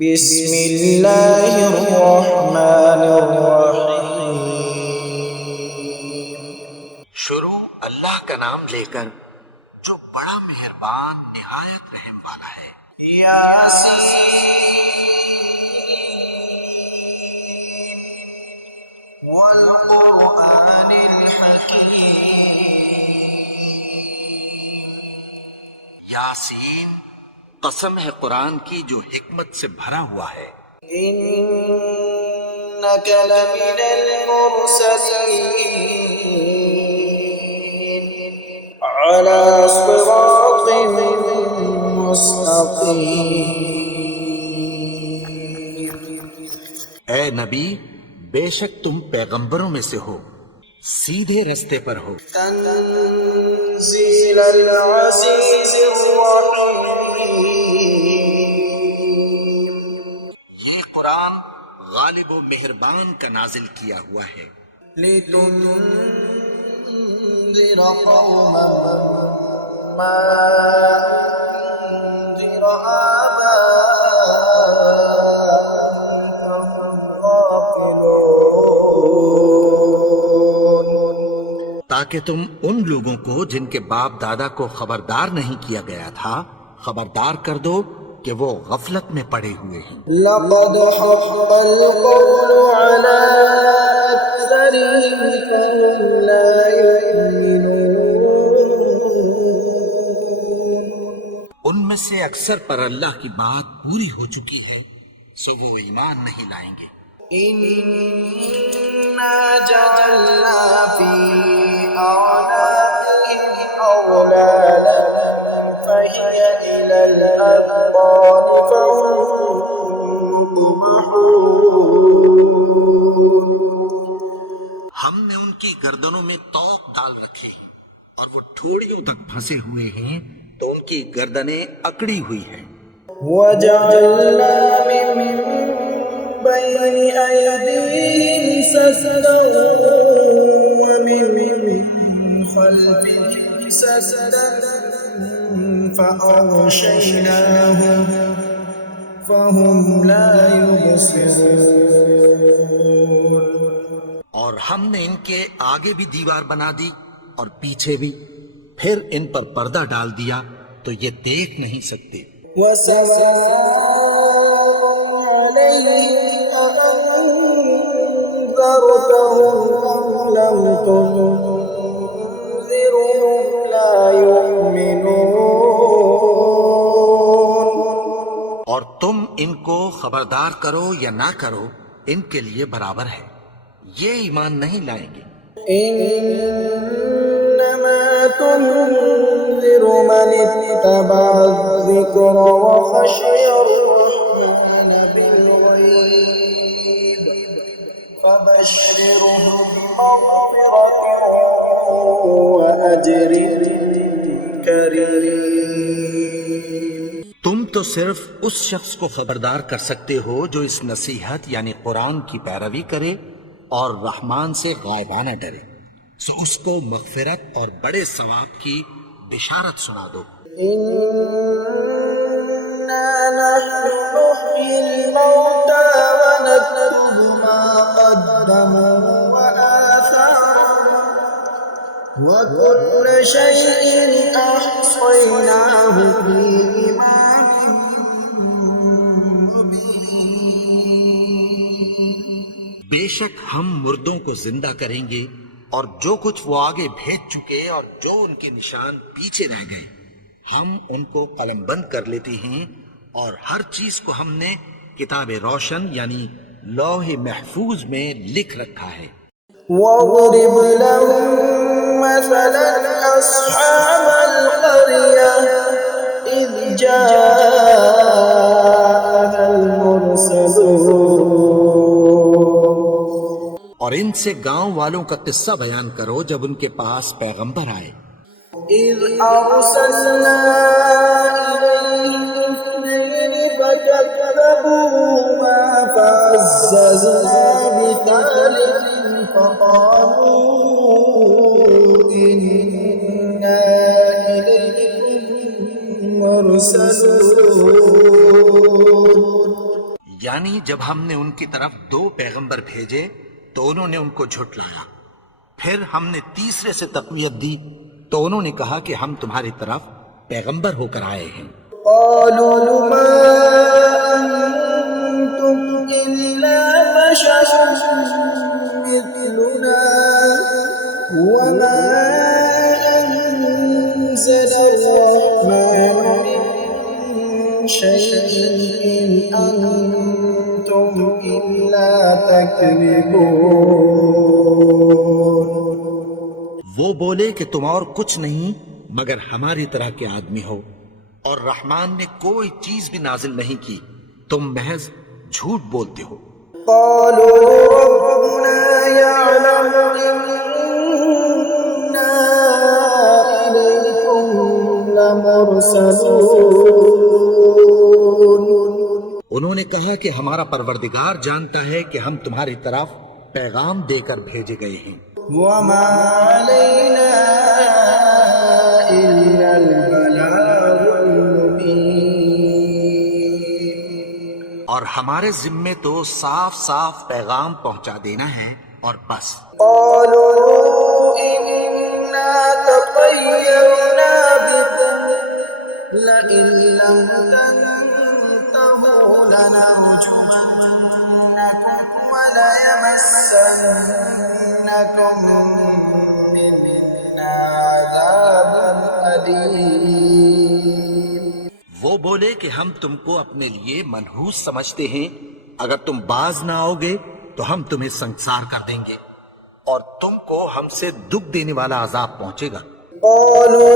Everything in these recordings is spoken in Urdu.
بسم اللہ الرحمن الرحیم۔ شروع اللہ کا نام لے کر جو بڑا مہربان نہایت رحم والا ہے۔ یاسین والقرآن الحکیم۔ یاسین، قسم ہے قرآن کی جو حکمت سے بھرا ہوا ہے۔ انک لمن المرسلین علی صراط مستقیم۔ اے نبی، بے شک تم پیغمبروں میں سے ہو، سیدھے رستے پر ہو۔ تنزیل العزیز الرحیم۔ یہ قرآن غالب و مہربان کا نازل کیا ہوا ہے۔ لتنذر قوما ما انذر آباؤهم فهم غافلون۔ تاکہ تم ان لوگوں کو جن کے باپ دادا کو خبردار نہیں کیا گیا تھا خبردار کر دو کہ وہ غفلت میں پڑے ہوئے ہیں۔ لقد حق القول على أكثرهم فهم لا يؤمنون۔ ان میں سے اکثر پر اللہ کی بات پوری ہو چکی ہے، سو وہ ایمان نہیں لائیں گے۔ إنا جعلنا في أعناقهم أغلالا فهي إلى الأذقان فهم مقمحون۔ ہم نے ان کی گردنوں میں طوق ڈال رکھے ہیں اور وہ ٹھوڑیوں تک پھنسے ہوئے ہیں، تو ان کی گردنیں اکڑی ہوئی ہیں۔ وجعلنا من بين أيديهم سدا ومن خلفهم سدا فأغشيناهم فهم لا يبصرون۔ اور ہم نے ان کے آگے بھی دیوار بنا دی اور پیچھے بھی، پھر ان پر پردہ ڈال دیا تو یہ دیکھ نہیں سکتے۔ وسواء عليهم أأنذرتهم أم لم تنذرهم لا يؤمنون۔ اور تم ان کو خبردار کرو یا نہ کرو، ان کے لیے برابر ہے، یہ ایمان نہیں لائیں گے۔ إنما تنذر من اتبع الذكر وخشي الرحمن بالغيب فبشره بمغفرة وأجر كريم۔ تم تو صرف اس شخص کو خبردار کر سکتے ہو جو اس نصیحت یعنی قرآن کی پیروی کرے اور رحمان سے غائبانہ ڈرے، سو اس کو مغفرت اور بڑے ثواب کی بشارت سنا دو۔ إنا نحن نحيي الموتى ونكتب ما قدموا وآثارهم وكل شيء أحصيناه في إمام مبين۔ بے شک ہم مردوں کو زندہ کریں گے اور جو کچھ وہ آگے بھیج چکے اور جو ان کے نشان پیچھے رہ گئے ہم ان کو قلم بند کر لیتے ہیں، اور ہر چیز کو ہم نے کتاب روشن یعنی لوح محفوظ میں لکھ رکھا ہے۔ واضرب لهم مثلا أصحاب القرية إذ جاءها المرسلون۔ اور ان سے گاؤں والوں کا قصہ بیان کرو جب ان کے پاس پیغمبر آئے۔ إذ أرسلنا إليهم اثنين فكذبوهما فعززنا بثالث فقالوا إنا إليكم مرسلون۔ یعنی جب ہم نے ان کی طرف 2 پیغمبر بھیجے تو انہوں نے ان کو جھٹلایا، پھر ہم نے تیسرے سے تقویت دی تو انہوں نے کہا کہ ہم تمہاری طرف پیغمبر ہو کر آئے ہیں۔ قالوا ما أنتم إلا بشر مثلنا وما أنزل الرحمن من شيء إن أنتم إلا تكذبون۔ وہ بولے کہ تم اور کچھ نہیں مگر ہماری طرح کے آدمی ہو، اور رحمان نے کوئی چیز بھی نازل نہیں کی، تم محض جھوٹ بولتے ہو۔ قالوا ربنا يعلم إنا إليكم لمرسلون۔ انہوں نے کہا کہ ہمارا پروردگار جانتا ہے کہ ہم تمہاری طرف پیغام دے کر بھیجے گئے ہیں۔ وما علينا إلا البلاغ المبين۔ اور ہمارے ذمے تو صاف صاف پیغام پہنچا دینا ہے اور بس۔ قالوا إنا تطيرنا بكم لئن لم تنتهوا لنرجمنكم وليمسنكم منا عذاب أليم۔ وہ بولے کہ ہم تم کو اپنے لیے منحوس سمجھتے ہیں، اگر تم باز نہ آؤ گے تو ہم تمہیں سنسار کر دیں گے اور تم کو ہم سے دکھ دینے والا عذاب پہنچے گا۔ قالوا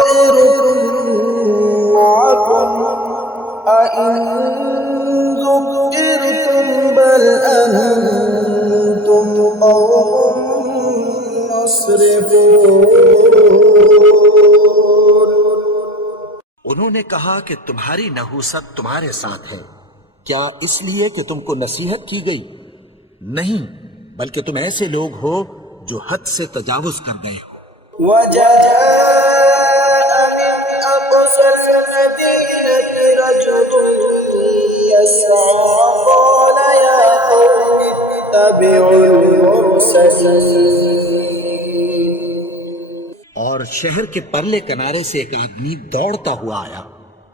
طائركم معكم أئن ذكرتم بل أنتم قوم مسرفون۔ انہوں نے کہا کہ تمہاری نحوست تمہارے ساتھ ہے، کیا اس لیے کہ تم کو نصیحت کی گئی؟ نہیں، بلکہ تم ایسے لوگ ہو جو حد سے تجاوز کر گئے ہو۔ وجاء من أقصى المدينة رجل يسعى قال يا قوم اتبعوا المرسلين۔ اور شہر کے پرلے کنارے سے ایک آدمی دوڑتا ہوا آیا،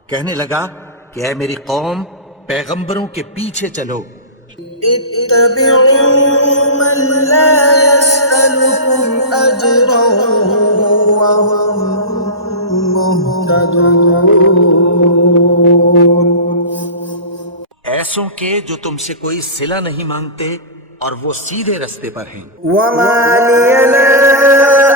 کہنے لگا کہ اے میری قوم، پیغمبروں کے پیچھے چلو۔ اتبعوا من لا يسألكم أجرا وهم مهتدون۔ ایسوں کے جو تم سے کوئی صلہ نہیں مانگتے اور وہ سیدھے رستے پر ہیں۔ وما لي لا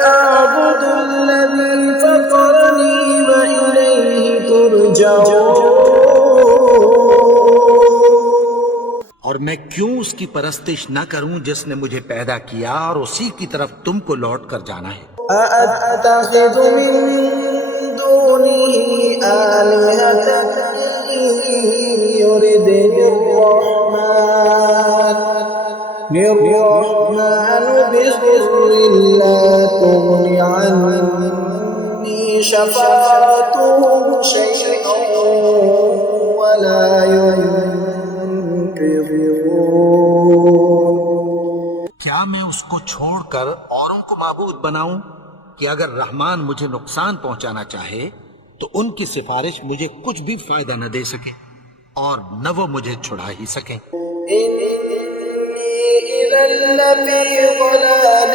أعبد الذي فطرني وإليه ترجعون۔ اور میں کیوں اس کی پرستش نہ کروں جس نے مجھے پیدا کیا اور اسی کی طرف تم کو لوٹ کر جانا ہے۔ أأتخذ من دونه آلهة إن يردني الرحمن بضر لا تغن عني شفاعتهم شيئا ولا ينقذون۔ کیا میں اس کو چھوڑ کر اوروں کو معبود بناؤں کہ اگر رحمان مجھے نقصان پہنچانا چاہے تو ان کی سفارش مجھے کچھ بھی فائدہ نہ دے سکے اور نہ وہ مجھے چھڑا ہی سکیں۔ إذا لفي ضلال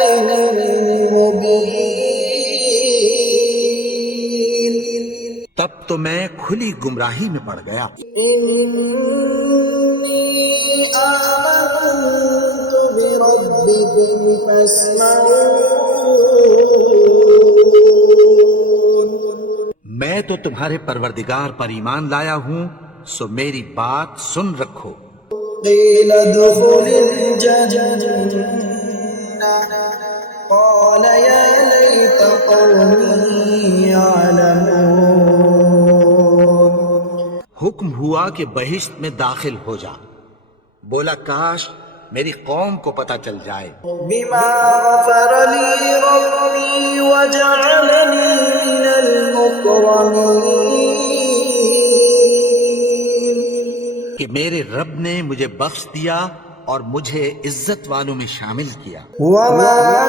مبين۔ تب تو میں کھلی گمراہی میں پڑ گیا۔ إني آمنت بربكم فاسمعون۔ میں تو تمہارے پروردگار پر ایمان لایا ہوں، سو میری بات سن رکھو۔ قيل ادخل الجنة قال يا ليت قومي يعلمون۔ حکم ہوا کہ بہشت میں داخل ہو جا، بولا کاش میری قوم کو پتہ چل جائے۔ بما غفر لي ربي وجعلني من المكرمين۔ کہ میرے رب نے مجھے بخش دیا اور مجھے عزت والوں میں شامل کیا۔ وما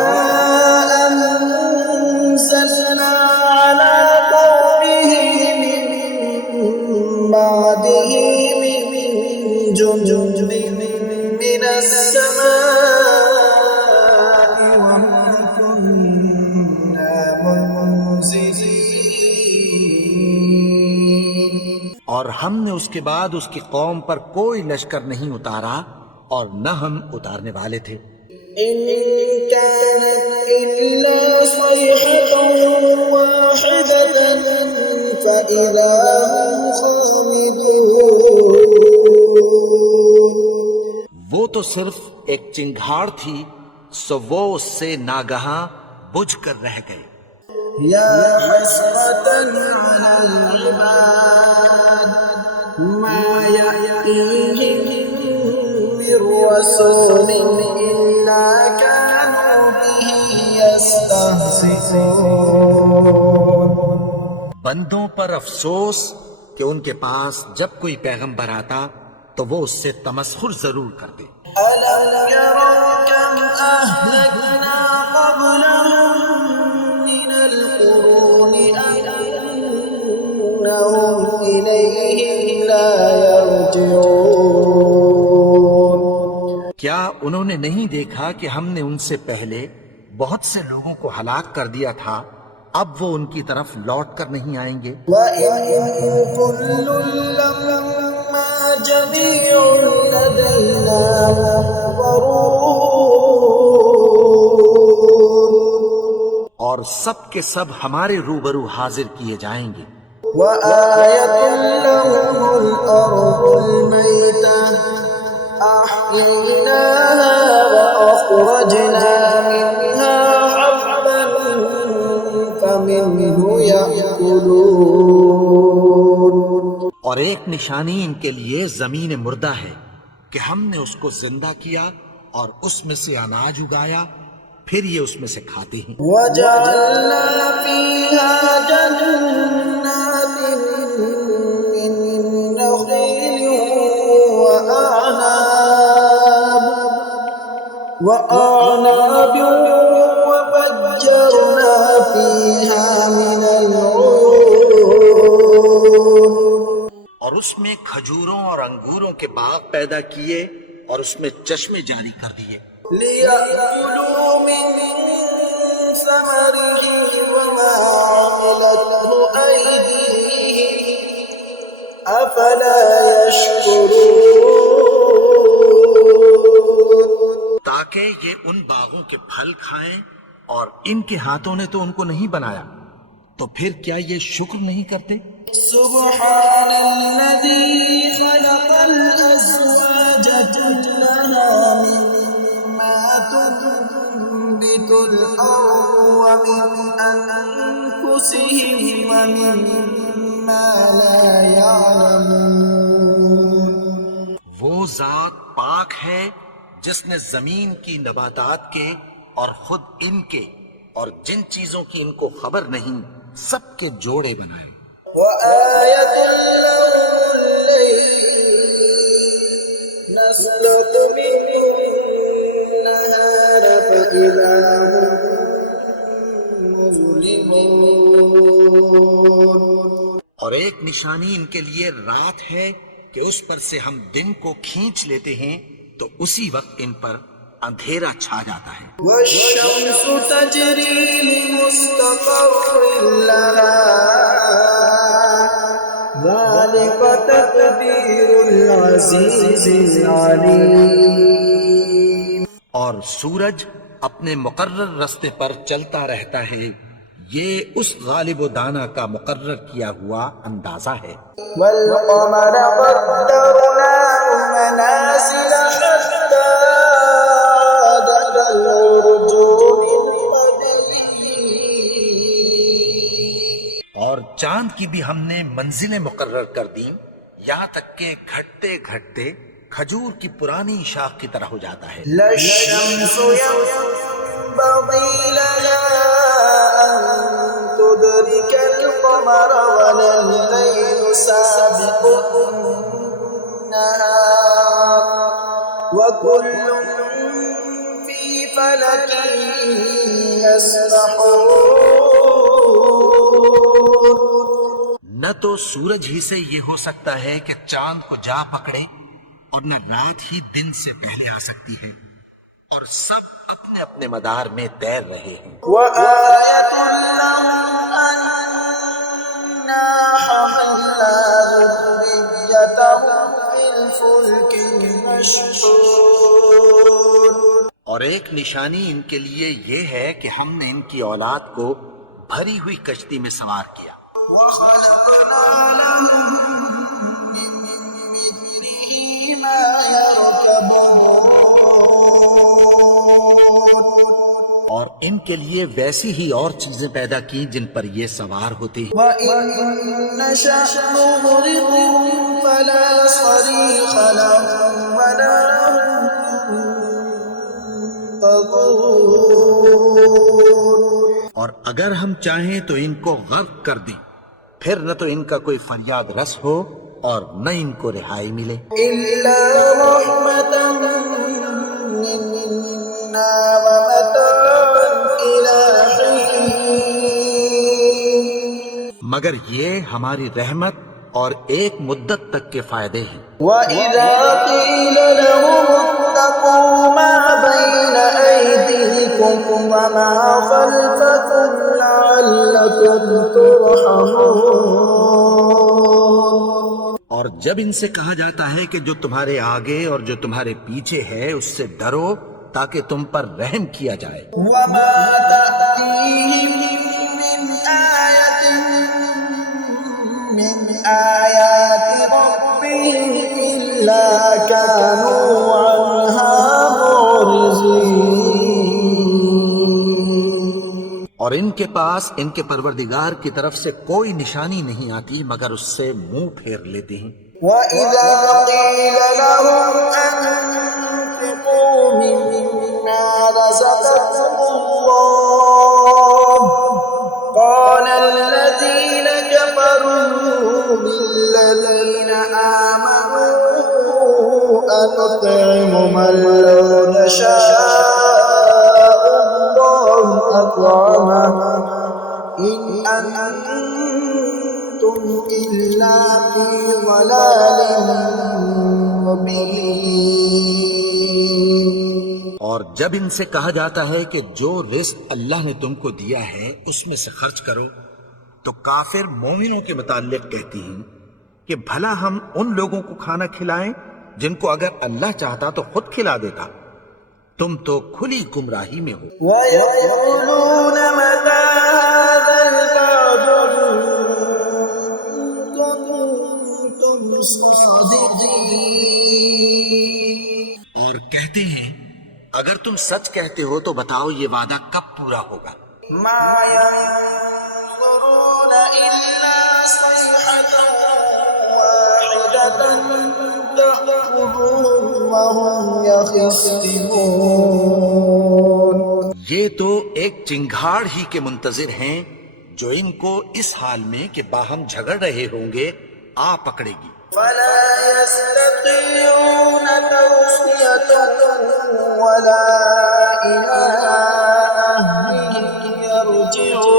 أنزلنا على قومه من بعده من جند من السماء وما كنا منزلين۔ اور ہم نے اس کے بعد اس کی قوم پر کوئی لشکر نہیں اتارا اور نہ ہم اتارنے والے تھے۔ إن كانت إلا صيحة واحدة فإذا هم خامدون۔ وہ تو صرف ایک چنگھاڑ تھی، سو وہ اس سے ناگہاں بجھ کر رہ گئے۔ يا حسرة على العباد ما يأتيهم من رسول إلا كانوا به يستهزئون۔ بندوں پر افسوس کہ ان کے پاس جب کوئی پیغمبر آتا تو وہ اس سے تمسخر ضرور کرتے۔ ألم يروا كم أهلكنا قبلهم من القرون أنهم إليهم لا يرجعون۔ کیا انہوں نے نہیں دیکھا کہ ہم نے ان سے پہلے بہت سے لوگوں کو ہلاک کر دیا تھا، اب وہ ان کی طرف لوٹ کر نہیں آئیں گے؟ وَإِن كُلٌّ لَّمَّا جَمِيعٌ لَّدَيْنَا مُحْضَرُونَ۔ اور سب کے سب ہمارے روبرو حاضر کیے جائیں گے۔ وَآيَةٌ لَّهُمُ الْأَرْضُ الْمَيْتَةُ أَحْيَيْنَاهَا وَأَخْرَجْنَا مِنْهَا حَبًّا فَمِنْهُ يَأْكُلُونَ۔ اور ایک نشانی ان کے لیے زمین مردہ ہے کہ ہم نے اس کو زندہ کیا اور اس میں سے اناج اگایا، پھر یہ اس میں سے کھاتے ہیں۔ وَجَعَلْنَا فِيهَا جَنَّاتٍ مِّن نَّخِيلٍ وَأَعْنَابٍ وَفَجَّرْنَا فِيهَا مِنَ الْعُيُونِ۔ اور اس میں کھجوروں اور انگوروں کے باغ پیدا کیے اور اس میں چشمے جاری کر دیے۔ لِيَأْكُلُوا مِن ثَمَرِهِ وَمَا عَمِلَتْهُ أَيْدِيهِمْ أَفَلَا يَشْكُرُونَ۔ تاکہ یہ ان باغوں کے پھل کھائیں اور ان کے ہاتھوں نے تو ان کو نہیں بنایا، تو پھر کیا یہ شکر نہیں کرتے؟ سبحان الذي خلق الأزواج كلها مما تنبت الأرض ومن أنفسهم ومما لا يعلمون۔ وہ ذات پاک ہے جس نے زمین کی نباتات کے اور خود ان کے اور جن چیزوں کی ان کو خبر نہیں سب کے جوڑے بنائے۔ وآية لهم الليل نسلك منه النهار فإذا هم مظلمون۔ اور ایک نشانی ان کے لیے رات ہے کہ اس پر سے ہم دن کو کھینچ لیتے ہیں تو اسی وقت ان پر اندھیرا چھا جاتا ہے۔ والشمس تجري لمستقر لها ذلك تقدير العزيز العليم۔ اور سورج اپنے مقرر رستے پر چلتا رہتا ہے، یہ اس غالب و دانا کا مقرر کیا ہوا اندازہ ہے۔ والقمر قدرناه منازل حتى عاد كالعرجون القديم۔ اور چاند کی بھی ہم نے منزلیں مقرر کر دیں، یہاں تک کہ گھٹتے گھٹتے کھجور کی پرانی شاخ کی طرح ہو جاتا ہے۔ لا الشمس ينبغي لها أن تدرك القمر ولا الليل سابق النهار وكل في فلك يسبحون. نہ تو سورج ہی سے یہ ہو سکتا ہے کہ چاند کو جا پکڑے، اور نہ رات ہی دن سے پہلے آ سکتی ہے، اور سب اپنے اپنے مدار میں تیر رہے ہیں. وآية لهم أنا حملنا ذريتهم في الفلك المشحون. اور ایک نشانی ان کے لیے یہ ہے کہ ہم نے ان کی اولاد کو بھری ہوئی کشتی میں سوار کیا. وخلقنا لهم من مثله ما يركبون. اور ان کے لیے ویسی ہی اور چیزیں پیدا کی جن پر یہ سوار ہوتے ہیں. وَإِن نَّشَأْ نُغْرِقْهُمْ فَلَا صَرِيخَ لَهُمْ وَلَا هُمْ ينقذون. اور اگر ہم چاہیں تو ان کو غرق کر دیں، پھر نہ تو ان کا کوئی فریاد رس ہو اور نہ ان کو رہائی ملے. إِلَّا رَحْمَةً مِّنَّا وَمَتَاعًا إِلَىٰ حِينٍ. مگر یہ ہماری رحمت اور ایک مدت تک کے فائدے ہیں. وَإِذَا قِيلَ لَهُمُ اتَّقُوا مَا بَيْنَ أَيْدِيكُمْ وَمَا خَلْفَكُمْ لَعَلَّكُمْ تُرْحَمُونَ. اور جب ان سے کہا جاتا ہے کہ جو تمہارے آگے اور جو تمہارے پیچھے ہے اس سے ڈرو تاکہ تم پر رحم کیا جائے. وَمَا تَأْتِيهِم مِّنْ آيَةٍ مِّنْ آيَاتِ رَبِّهِمْ إِلَّا كَانُوا عَنْهَا مُعْرِضِينَ. اور ان کے پاس ان کے پروردگار کی طرف سے کوئی نشانی نہیں آتی مگر اس سے منہ پھیر لیتے ہیں. وَإِذَا قِيلَ لَهُمْ أَنفِقُوا مِمَّا رَزَقَكُمُ اللَّهُ قَالَ الَّذِينَ كَفَرُوا لِلَّذِينَ آمَنُوا أَنُطْعِمُ مَن لَّوْ يَشَاءُ اللَّهُ أَطْعَمَهُ إِنْ أَنتُمْ إِلَّا فِي ضَلَالٍ مُّبِينٍ. اور جب ان سے کہا جاتا ہے کہ جو رزق اللہ نے تم کو دیا ہے اس میں سے خرچ کرو، تو کافر مومنوں کے متعلق کہتی ہیں کہ بھلا ہم ان لوگوں کو کھانا کھلائیں جن کو اگر اللہ چاہتا تو خود کھلا دیتا. تم تو کھلی گمراہی میں ہو. وَيَقُولُونَ مَتَىٰ هَٰذَا الْوَعْدُ إِن كُنتُمْ صَادِقِينَ. اور کہتے ہیں اگر تم سچ کہتے ہو تو بتاؤ یہ وعدہ کب پورا ہوگا. مَا يَنظُرُونَ إِلَّا صَيْحَةً وَاحِدَةً تَأْخُذُهُمْ وَهُمْ يَخِصِّمُونَ. یہ تو ایک چنگھاڑ ہی کے منتظر ہیں جو ان کو اس حال میں کہ باہم جھگڑ رہے ہوں گے آ پکڑے گی. فَلَا يَسْتَطِيعُونَ تَوْصِيَةً وَلَا إِلَىٰ أَهْلِهِمْ يَرْجِعُونَ.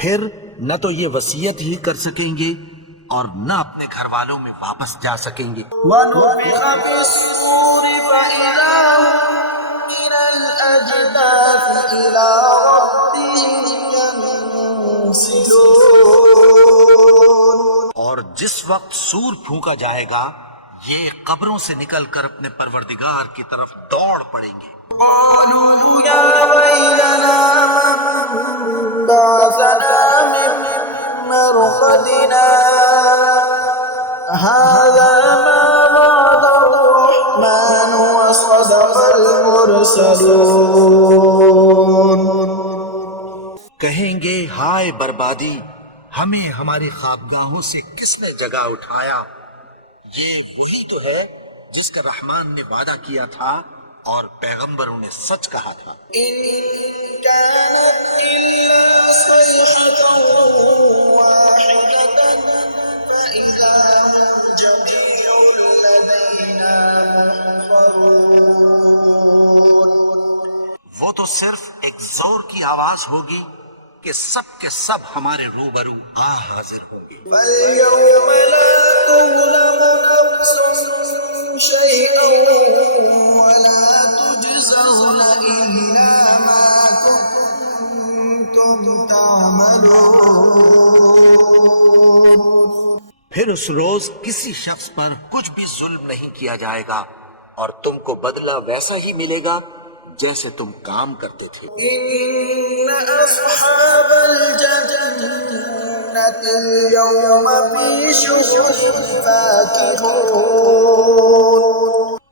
پھر نہ تو یہ وصیت ہی کر سکیں گے اور نہ اپنے گھر والوں میں واپس جا سکیں گے. وَنُفِخَ فِي الصُّورِ فَإِذَا هُم مِّنَ الْأَجْدَاثِ إِلَىٰ رَبِّهِمْ يَنسِلُونَ. اور جس وقت سور پھونکا جائے گا یہ قبروں سے نکل کر اپنے پروردگار کی طرف دوڑ پڑیں گے. قَالُوا يَا وَيْلَنَا مَن بَعَثَنَا مِن مَّرْقَدِنَا هَٰذَا مَا وَعَدَ الرَّحْمَٰنُ وَصَدَقَ الْمُرْسَلُونَ. کہیں گے ہائے بربادی، ہمیں ہماری خوابگاہوں سے کس نے جگہ اٹھایا. یہ وہی تو ہے جس کا رحمان نے وعدہ کیا تھا اور پیغمبروں نے سچ کہا تھا. إِن كَانَتْ إِلَّا صَيْحَةً وَاحِدَةً فَإِذَا هُمْ صرف ایک زور کی آواز ہوگی کہ سب کے سب ہمارے روبرو حاضر ہوں گے. فَالْيَوْمَ لَا تُظْلَمُ نَفْسٌ شَيْئًا وَلَا تُجْزَوْنَ إِلَّا مَا كُنتُمْ تَعْمَلُونَ. پھر اس روز کسی شخص پر کچھ بھی ظلم نہیں کیا جائے گا اور تم کو بدلہ ویسا ہی ملے گا جیسے تم کام کرتے تھے. إِنَّ أَصْحَابَ الْجَنَّةِ الْيَوْمَ فِي شُغُلٍ فَاكِهُونَ.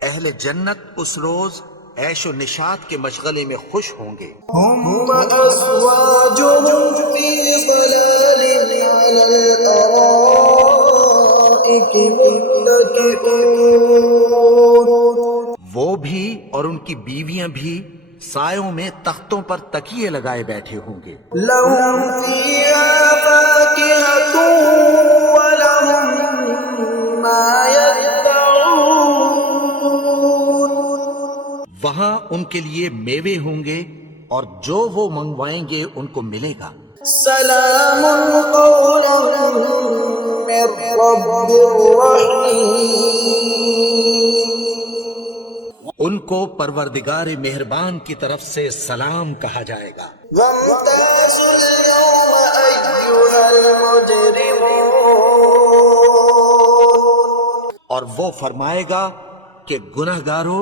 اہل جنت اس روز عیش و نشاط کے مشغلے میں خوش ہوں گے. هُمْ وَأَزْوَاجُهُمْ فِي ظِلَالٍ عَلَى الْأَرَائِكِ مُتَّكِئُونَ. وہ بھی اور ان کی بیویاں بھی سایوں میں تختوں پر تکیے لگائے بیٹھے ہوں گے. لَهُمْ فِيهَا فَاكِهَةٌ وَلَهُمْ مَا يَدَّعُونَ. وہاں ان کے لیے میوے ہوں گے اور جو وہ منگوائیں گے ان کو ملے گا. سلام قولا من رب رحیم. ان کو پروردگار مہربان کی طرف سے سلام کہا جائے گا. وامتازوا اليوم أيها المجرمون. اور وہ فرمائے گا کہ گنہگارو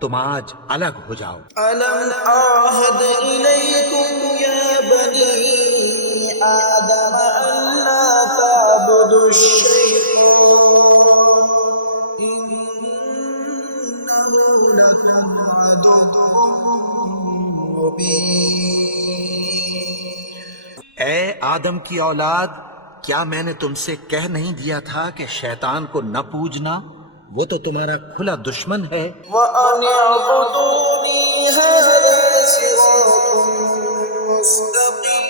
تم آج الگ ہو جاؤ. ألم أعهد إليكم يا بني آدم ألا تعبدوا الشيطان إنه لكم عدو مبين. اے آدم کی اولاد، کیا میں نے تم سے کہہ نہیں دیا تھا کہ شیطان کو نہ پوجنا؟ وہ تو تمہارا کھلا دشمن ہے. وَأَنِ اعْبُدُونِي هَذَا صِرَاطٌ مُسْتَقِيمٌ.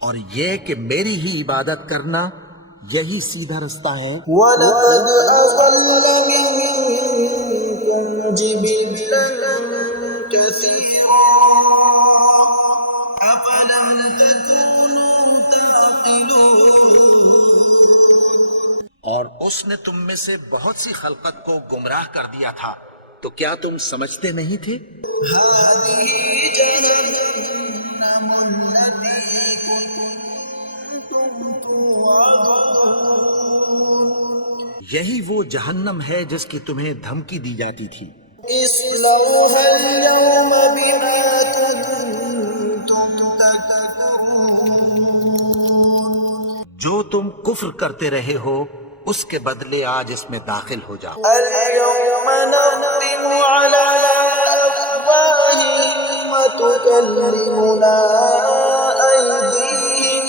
اور یہ کہ میری ہی عبادت کرنا یہی سیدھا رستہ ہے. وَلَقَدْ أَضَلَّ مِنكُمْ جِبِلًّا كَثِيرًا أَفَلَمْ تَكُونُوا تَعْقِلُونَ. اور اس نے تم میں سے بہت سی خلقت کو گمراہ کر دیا تھا، تو کیا تم سمجھتے نہیں تھے؟ هَذِهِ جَهَنَّمُ الَّتِي كُنتُمْ تُوعَدُونَ. یہی وہ جہنم ہے جس کی تمہیں دھمکی دی جاتی تھی. اصْلَوْهَا الْيَوْمَ بِمَا كُنتُمْ تَكْفُرُونَ. جو تم کفر کرتے رہے ہو اس کے بدلے آج اس میں داخل ہو جاؤ. الْيَوْمَ نَخْتِمُ عَلَى أَفْوَاهِهِمْ وَتُكَلِّمُنَا أَيْدِيهِمْ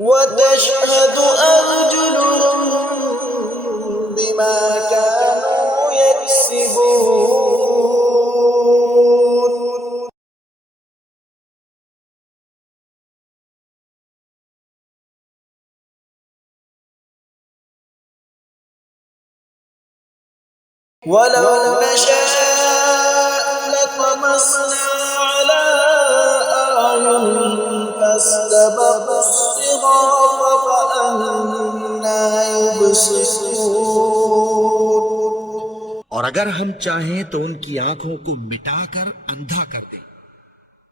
وَتَشْهَدُ أَرْجُلُهُم بِمَا كَانُوا يَكْسِبُونَ. وَلَوْ نَشَاءُ لَطَمَسْنَا عَلَى أَعْيُنِهِمْ فَاسْتَبَقُوا الصِّرَاطَ فَأَنَّىٰ يُبْصِرُونَ. اور اگر ہم چاہیں تو ان کی آنکھوں کو مٹا کر اندھا کر دیں،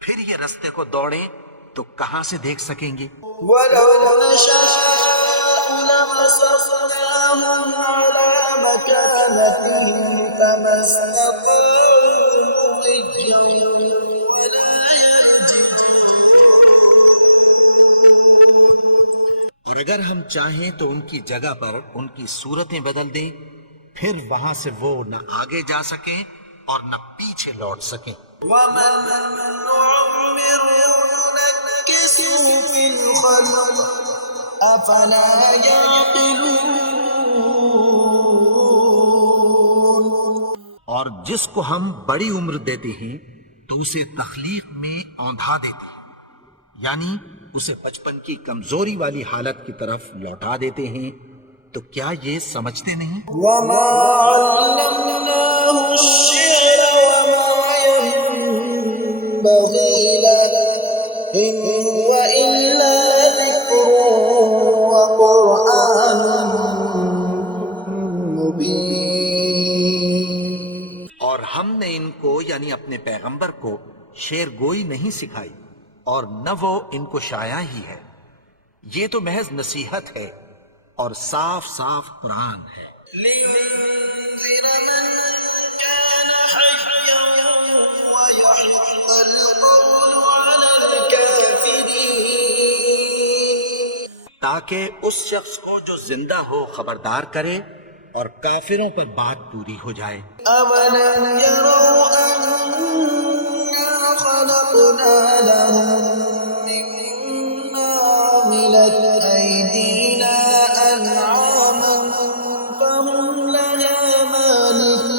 پھر یہ رستے کو دوڑیں تو کہاں سے دیکھ سکیں گے؟ وَلَوْ نَشَاءُ لَمَسَخْنَاهُمْ عَلَىٰ مَكَانَتِهِمْ فَمَا اسْتَطَاعُوا مُضِيًّا وَلَا يَرْجِعُونَ. اور اگر ہم چاہیں تو ان کی جگہ پر ان کی صورتیں بدل دیں، پھر وہاں سے وہ نہ آگے جا سکیں اور نہ پیچھے لوٹ سکیں. وَمَن نُّعَمِّرْهُ نُنَكِّسْهُ فِي الْخَلْقِ أَفَلَا يَعْقِلُونَ. اور جس کو ہم بڑی عمر دیتے ہیں تو اسے تخلیق میں اوندھا دیتے ہیں، یعنی اسے بچپن کی کمزوری والی حالت کی طرف لوٹا دیتے ہیں، تو کیا یہ سمجھتے نہیں؟ وَمَا عَلَّمْنَا له الشعر وما ينبغي له إن هو إلا ذكر وقرآن مبين. اور ہم نے ان کو یعنی اپنے پیغمبر کو شعر گوئی نہیں سکھائی اور نہ وہ ان کو شایا ہی ہے. یہ تو محض نصیحت ہے اور صاف صاف قرآن ہے. لينذر من كان حيا ويحق القول على الكافرين. تاکہ اس شخص کو جو زندہ ہو خبردار کرے اور کافروں پر بات پوری ہو جائے. أولم يروا أنا خلقنا لهم مما عملت أيدينا أنعاما فهم لها مالكون.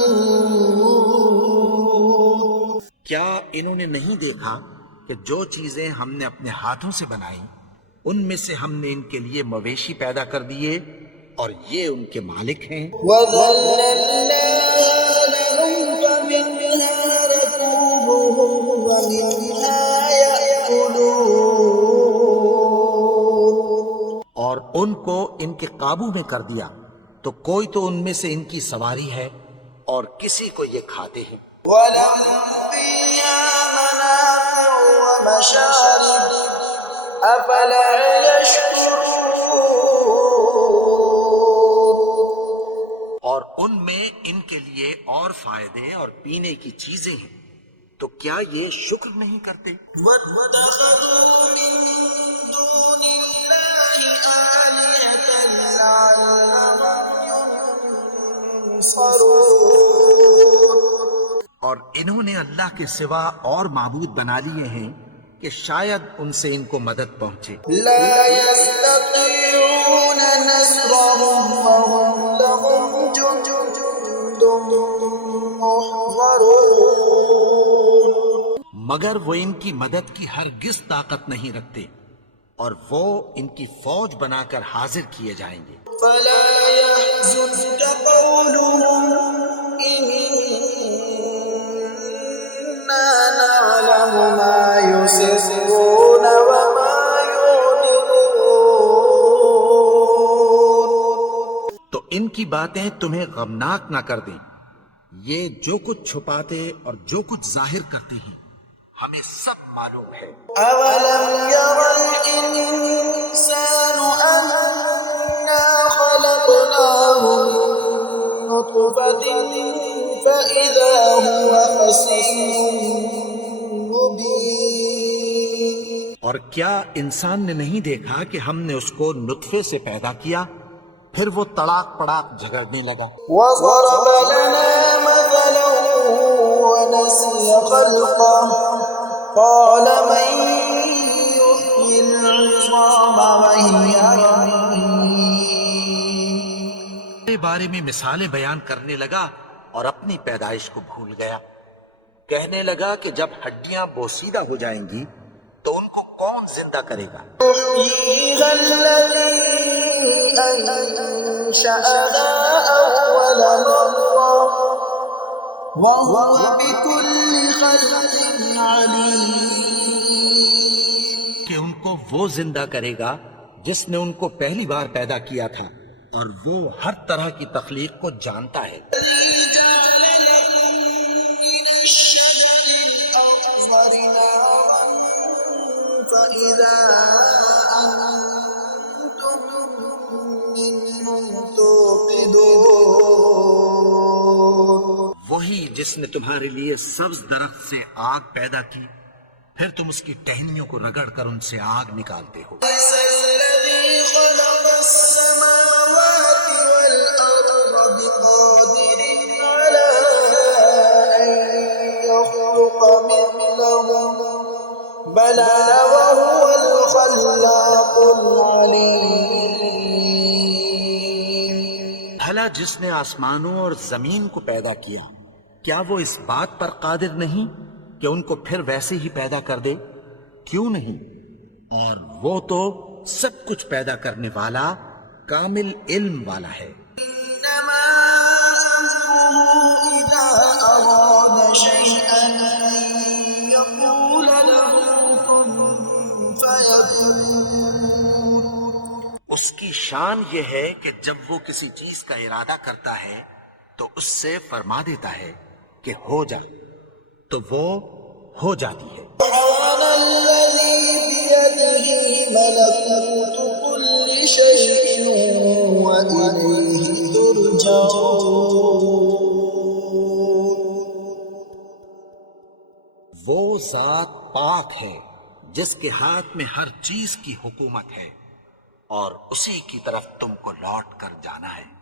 کیا انہوں نے نہیں دیکھا کہ جو چیزیں ہم نے اپنے ہاتھوں سے بنائی ان میں سے ہم نے ان کے لیے مویشی پیدا کر دیے اور یہ ان کے مالک ہیں. وَذَلَّلْنَاهَا لَهُمْ فَمِنْهَا رَكُوبُهُمْ وَمِنْهَا يَأْكُلُونَ. اور ان کو ان کے قابو میں کر دیا تو کوئی تو ان میں سے ان کی سواری ہے اور کسی کو یہ کھاتے ہیں. وَلَهُمْ فِيهَا مَنَافِعُ وَمَشَارِبُ أَفَلَا يَشْكُرُونَ. اور ان میں ان کے لیے اور فائدے اور پینے کی چیزیں ہیں تو کیا یہ شکر نہیں کرتے؟ وَاتَّخَذُوا مِن دُونِ اللَّهِ آلِهَةً لَعَلَّهُمْ يُنصَرُونَ. اور انہوں نے اللہ کے سوا اور معبود بنا لیے ہیں کہ شاید ان سے ان کو مدد پہنچے. لا يستطيعون نصرهم وهم لهم جند محضرون. مگر وہ ان کی مدد کی ہرگز طاقت نہیں رکھتے اور وہ ان کی فوج بنا کر حاضر کیے جائیں گے. فلا يحزنك قولهم إنا نعلم ما يسرون وما يعلنون. تو ان کی باتیں تمہیں غمناک نہ کر دیں. یہ جو کچھ چھپاتے اور جو کچھ ظاہر کرتے ہیں ہمیں سب معلوم ہے. أولم ير الإنسان أنا خلقناه من نطفة فإذا هو خصيم مبين. اور کیا انسان نے نہیں دیکھا کہ ہم نے اس کو نطفے سے پیدا کیا پھر وہ تڑاک پڑاک جھگڑنے لگا. وضرب لنا مثلا ونسي خلقه قال من يحيي العظام وهي رميم. کے بارے میں مثالیں بیان کرنے لگا اور اپنی پیدائش کو بھول گیا. کہنے لگا کہ جب ہڈیاں بوسیدہ ہو جائیں گی تو ان کو کون زندہ کرے گا؟ يحييها الذي أنشأها أول مرة وهو بكل خلق عليم. کہ ان کو وہ زندہ کرے گا جس نے ان کو پہلی بار پیدا کیا تھا اور وہ ہر طرح کی تخلیق کو جانتا ہے. فإذا أنتم منه توقدون. وہی جس نے تمہارے لیے سبز درخت سے آگ پیدا کی پھر تم اس کی ٹہنیوں کو رگڑ کر ان سے آگ نکالتے ہو. الذي خلق السماوات والأرض بقادر على أن يخلق مثلهم بلى وهو الخلاق العليم. بھلا جس نے آسمانوں اور زمین کو پیدا کیا کیا وہ اس بات پر قادر نہیں کہ ان کو پھر ویسے ہی پیدا کر دے؟ کیوں نہیں؟ اور وہ تو سب کچھ پیدا کرنے والا کامل علم والا ہے. إنما أمره إذا فيكون اس کی شان یہ ہے کہ جب وہ کسی چیز کا ارادہ کرتا ہے تو اس سے فرما دیتا ہے کہ ہو جا، تو وہ ہو جاتی ہے۔ سبحان الذي بيده ملكوت كل شيء وإليه ترجعون۔ وہ ذات پاک ہے جس کے ہاتھ میں ہر چیز کی حکومت ہے اور اسی کی طرف تم کو لوٹ کر جانا ہے۔